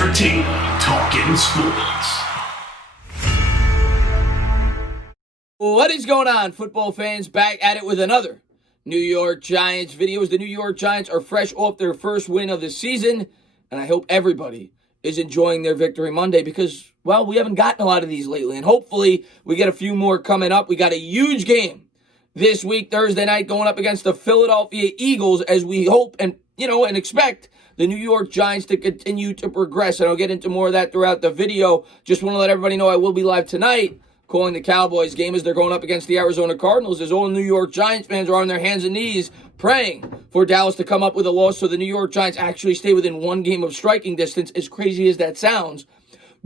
entertaining talking sports. What is going on, football fans? Back at it with another New York Giants video. As the New York Giants are fresh off their first win of the season, and I hope everybody is enjoying their Victory Monday because, well, we haven't gotten a lot of these lately, and hopefully we get a few more coming up. We got a huge game this week, Thursday night, going up against the Philadelphia Eagles as we hope and expect the New York Giants to continue to progress. And I'll get into more of that throughout the video. Just want to let everybody know I will be live tonight calling the Cowboys game as they're going up against the Arizona Cardinals, as all New York Giants fans are on their hands and knees praying for Dallas to come up with a loss so the New York Giants actually stay within one game of striking distance, as crazy as that sounds,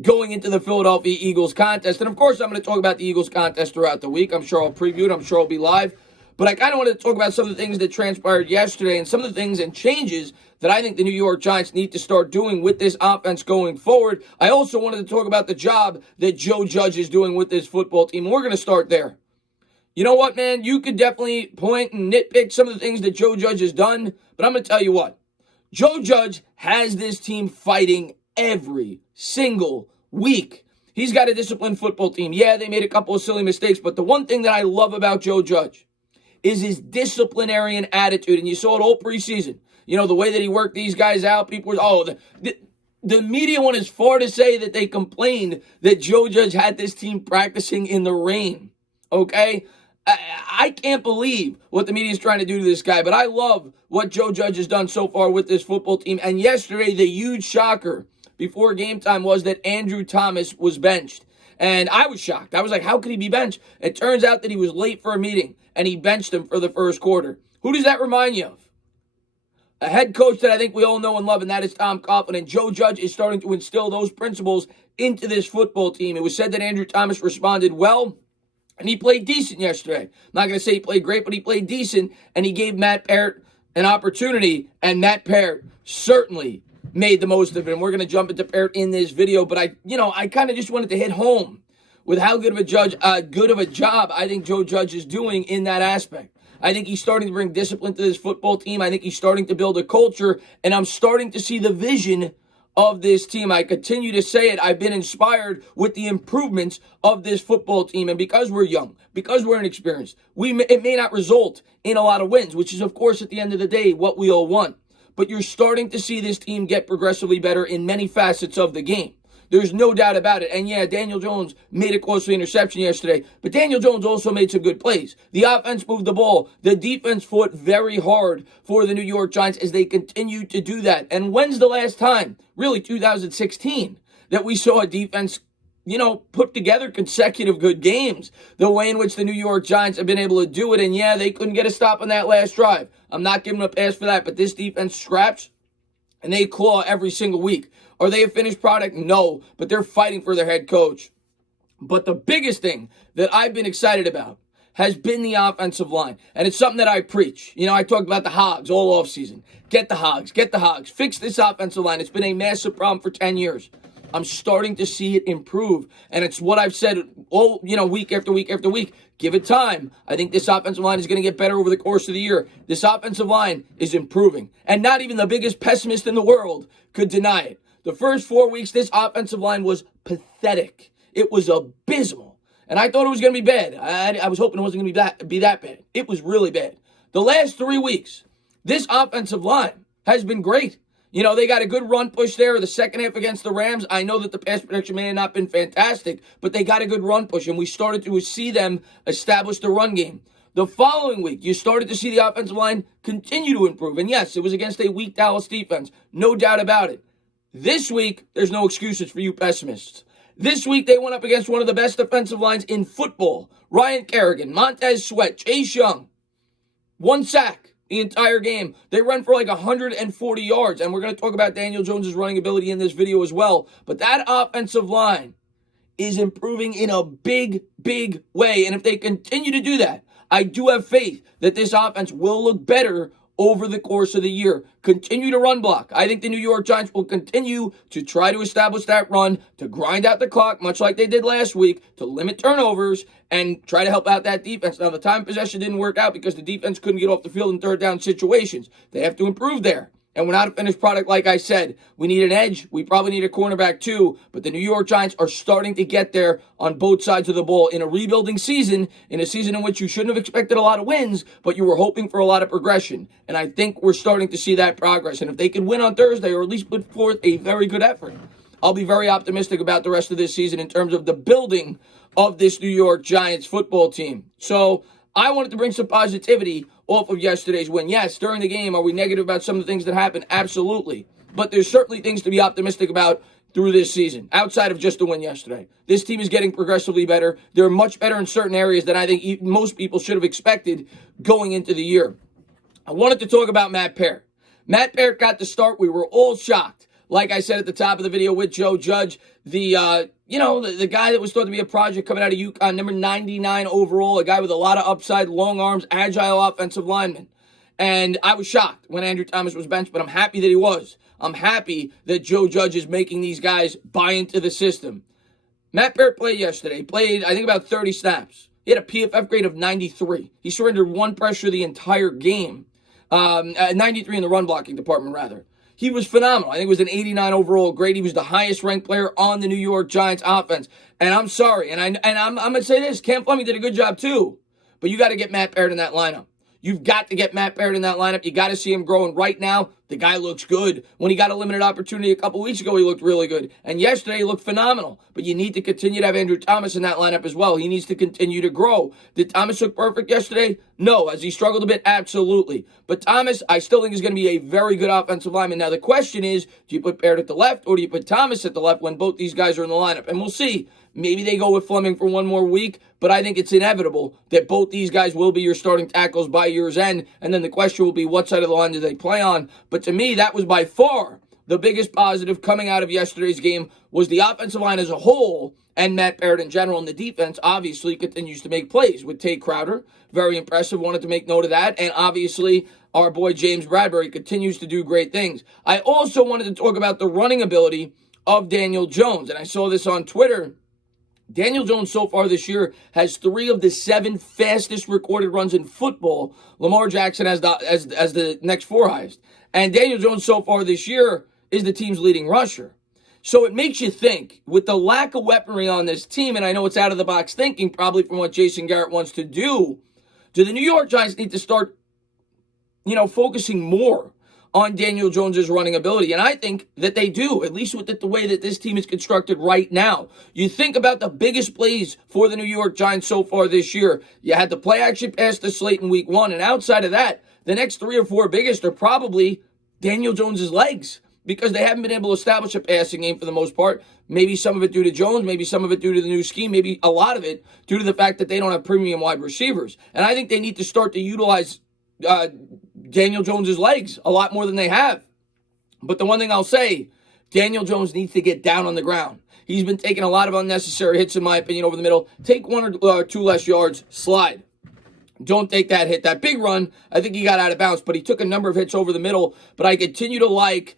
going into the Philadelphia Eagles contest. And of course, I'm going to talk about the Eagles contest throughout the week. I'm sure I'll preview it. I'm sure I'll be live. But I kind of wanted to talk about some of the things that transpired yesterday and some of the things and changes that I think the New York Giants need to start doing with this offense going forward. I also wanted to talk about the job that Joe Judge is doing with this football team. We're going to start there. You know what, man? You could definitely point and nitpick some of the things that Joe Judge has done, but I'm going to tell you what. Joe Judge has this team fighting every single week. He's got a disciplined football team. Yeah, they made a couple of silly mistakes, but the one thing that I love about Joe Judge is his disciplinarian attitude, and you saw it all preseason. You know, the way that he worked these guys out, people were, the media went as far to say that they complained that Joe Judge had this team practicing in the rain, okay? I can't believe what the media is trying to do to this guy, but I love what Joe Judge has done so far with this football team. And yesterday, the huge shocker before game time was that Andrew Thomas was benched. And I was shocked. I was like, how could he be benched? It turns out that he was late for a meeting, and he benched him for the first quarter. Who does that remind you of? A head coach that I think we all know and love, and that is Tom Coughlin. And Joe Judge is starting to instill those principles into this football team. It was said that Andrew Thomas responded well, and he played decent yesterday. I'm not going to say he played great, but he played decent, and he gave Matt Peart an opportunity, and Matt Peart certainly made the most of it. And we're going to jump into Peart in this video, but I kind of just wanted to hit home with how good of a job I think Joe Judge is doing in that aspect. I think he's starting to bring discipline to this football team. I think he's starting to build a culture, and I'm starting to see the vision of this team. I continue to say it. I've been inspired with the improvements of this football team, and because we're young, because we're inexperienced, it may not result in a lot of wins, which is, of course, at the end of the day, what we all want. But you're starting to see this team get progressively better in many facets of the game. There's no doubt about it. And yeah, Daniel Jones made a costly interception yesterday, but Daniel Jones also made some good plays. The offense moved the ball. The defense fought very hard for the New York Giants as they continue to do that. And when's the last time, really 2016, that we saw a defense put together consecutive good games, the way in which the New York Giants have been able to do it? And yeah, they couldn't get a stop on that last drive. I'm not giving a pass for that, but this defense scraps and they claw every single week. Are they a finished product? No, but they're fighting for their head coach. But the biggest thing that I've been excited about has been the offensive line, and it's something that I preach. I talked about the Hogs all offseason. Get the Hogs, fix this offensive line. It's been a massive problem for 10 years. I'm starting to see it improve, and it's what I've said all, week after week after week. Give it time. I think this offensive line is going to get better over the course of the year. This offensive line is improving, and not even the biggest pessimist in the world could deny it. The first 4 weeks, this offensive line was pathetic. It was abysmal, and I thought it was going to be bad. I was hoping it wasn't going to be that bad. It was really bad. The last 3 weeks, this offensive line has been great. They got a good run push there the second half against the Rams. I know that the pass protection may have not been fantastic, but they got a good run push, and we started to see them establish the run game. The following week, you started to see the offensive line continue to improve. And yes, it was against a weak Dallas defense. No doubt about it. This week, there's no excuses for you pessimists. This week, they went up against one of the best defensive lines in football. Ryan Kerrigan, Montez Sweat, Chase Young. 1 sack the entire game. They run for like 140 yards. And we're going to talk about Daniel Jones' running ability in this video as well. But that offensive line is improving in a big, big way. And if they continue to do that, I do have faith that this offense will look better over the course of the year. Continue to run block. I think the New York Giants will continue to try to establish that run, to grind out the clock, much like they did last week, to limit turnovers, and try to help out that defense. Now, the time possession didn't work out because the defense couldn't get off the field in third down situations. They have to improve there. And we're not a finished product, like I said. We need an edge. We probably need a cornerback too. But the New York Giants are starting to get there on both sides of the ball in a rebuilding season, in a season in which you shouldn't have expected a lot of wins, but you were hoping for a lot of progression. And I think we're starting to see that progress. And if they can win on Thursday, or at least put forth a very good effort, I'll be very optimistic about the rest of this season in terms of the building of this New York Giants football team. So I wanted to bring some positivity off of yesterday's win. Yes, during the game, are we negative about some of the things that happened? Absolutely. But there's certainly things to be optimistic about through this season, outside of just the win yesterday. This team is getting progressively better. They're much better in certain areas than I think most people should have expected going into the year. I wanted to talk about Matt Peart. Matt Peart got the start. We were all shocked. Like I said at the top of the video with Joe Judge, the guy that was thought to be a project coming out of UConn, number 99 overall, a guy with a lot of upside, long arms, agile offensive lineman. And I was shocked when Andrew Thomas was benched, but I'm happy that he was. I'm happy that Joe Judge is making these guys buy into the system. Matt Peart played yesterday. He played, I think, about 30 snaps. He had a PFF grade of 93. He surrendered one pressure the entire game. 93 in the run blocking department, rather. He was phenomenal. I think it was an 89 overall grade. He was the highest ranked player on the New York Giants offense. And I'm sorry, and I'm going to say this, Cam Fleming did a good job too. But you got to get Matt Peart in that lineup. You've got to get Matt Peart in that lineup. You got to see him growing. Right now, the guy looks good. When he got a limited opportunity a couple weeks ago, he looked really good. And yesterday, he looked phenomenal. But you need to continue to have Andrew Thomas in that lineup as well. He needs to continue to grow. Did Thomas look perfect yesterday? No. Has he struggled a bit? Absolutely. But Thomas, I still think is going to be a very good offensive lineman. Now, the question is, do you put Peart at the left or do you put Thomas at the left when both these guys are in the lineup? And we'll see. Maybe they go with Fleming for one more week, but I think it's inevitable that both these guys will be your starting tackles by year's end, and then the question will be what side of the line do they play on. But to me, that was by far the biggest positive coming out of yesterday's game was the offensive line as a whole and Matt Peart in general, and the defense obviously continues to make plays with Tate Crowder. Very impressive. Wanted to make note of that. And obviously, our boy James Bradbury continues to do great things. I also wanted to talk about the running ability of Daniel Jones, and I saw this on Twitter. Daniel Jones so far this year has 3 of the 7 fastest recorded runs in football. Lamar Jackson has as the next 4 highest. And Daniel Jones so far this year is the team's leading rusher. So it makes you think, with the lack of weaponry on this team, and I know it's out of the box thinking probably from what Jason Garrett wants to do the New York Giants need to start, focusing more on Daniel Jones's running ability? And I think that they do, at least with the way that this team is constructed right now. You think about the biggest plays for the New York Giants so far this year. You had the play action pass to Slate in week 1, and outside of that, the next 3 or 4 biggest are probably Daniel Jones's legs, because they haven't been able to establish a passing game for the most part. Maybe some of it due to Jones, maybe some of it due to the new scheme, maybe a lot of it due to the fact that they don't have premium wide receivers. And I think they need to start to utilize Daniel Jones's legs a lot more than they have. But the one thing I'll say, Daniel Jones needs to get down on the ground. He's been taking a lot of unnecessary hits, in my opinion, over the middle. Take 1 or 2 less yards, slide. Don't take that hit. That big run, I think he got out of bounds, but he took a number of hits over the middle. But I continue to like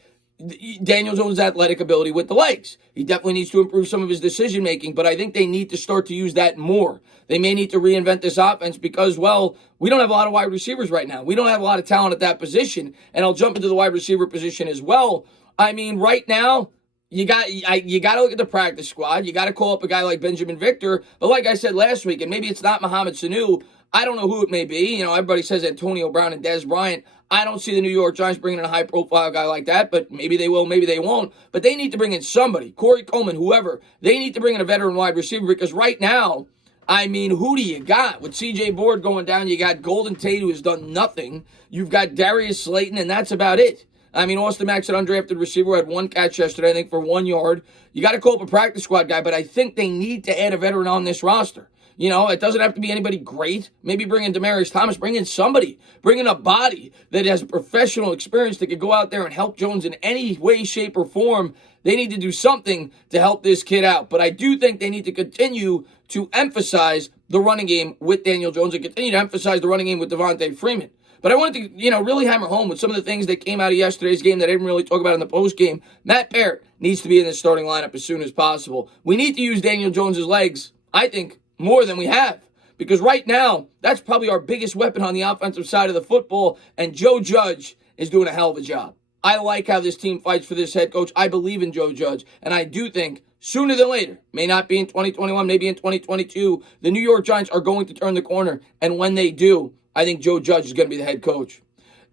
Daniel Jones' athletic ability with the legs. He definitely needs to improve some of his decision making, but I think they need to start to use that more. They may need to reinvent this offense because, well, we don't have a lot of wide receivers right now. We don't have a lot of talent at that position, and I'll jump into the wide receiver position as well. I mean, right now, you got to look at the practice squad. You got to call up a guy like Benjamin Victor, but like I said last week, and maybe it's not Mohamed Sanu, I don't know who it may be. Everybody says Antonio Brown and Dez Bryant. I don't see the New York Giants bringing in a high-profile guy like that, but maybe they will, maybe they won't. But they need to bring in somebody, Corey Coleman, whoever. They need to bring in a veteran wide receiver because right now, I mean, who do you got? With C.J. Board going down, you got Golden Tate, who has done nothing. You've got Darius Slayton, and that's about it. I mean, Austin Mack's an undrafted receiver, had 1 catch yesterday, I think, for 1 yard. You got to call up a practice squad guy, but I think they need to add a veteran on this roster. It doesn't have to be anybody great. Maybe bring in Demaryius Thomas. Bring in somebody. Bring in a body that has professional experience that could go out there and help Jones in any way, shape, or form. They need to do something to help this kid out. But I do think they need to continue to emphasize the running game with Daniel Jones and continue to emphasize the running game with Devontae Freeman. But I wanted to, really hammer home with some of the things that came out of yesterday's game that I didn't really talk about in the post game. Matt Peart needs to be in the starting lineup as soon as possible. We need to use Daniel Jones's legs, I think, more than we have. Because right now, that's probably our biggest weapon on the offensive side of the football, and Joe Judge is doing a hell of a job. I like how this team fights for this head coach. I believe in Joe Judge, and I do think sooner than later, may not be in 2021, maybe in 2022, the New York Giants are going to turn the corner, and when they do, I think Joe Judge is going to be the head coach.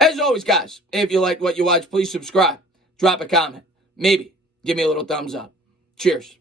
As always, guys, if you like what you watch, please subscribe, drop a comment, maybe give me a little thumbs up. Cheers.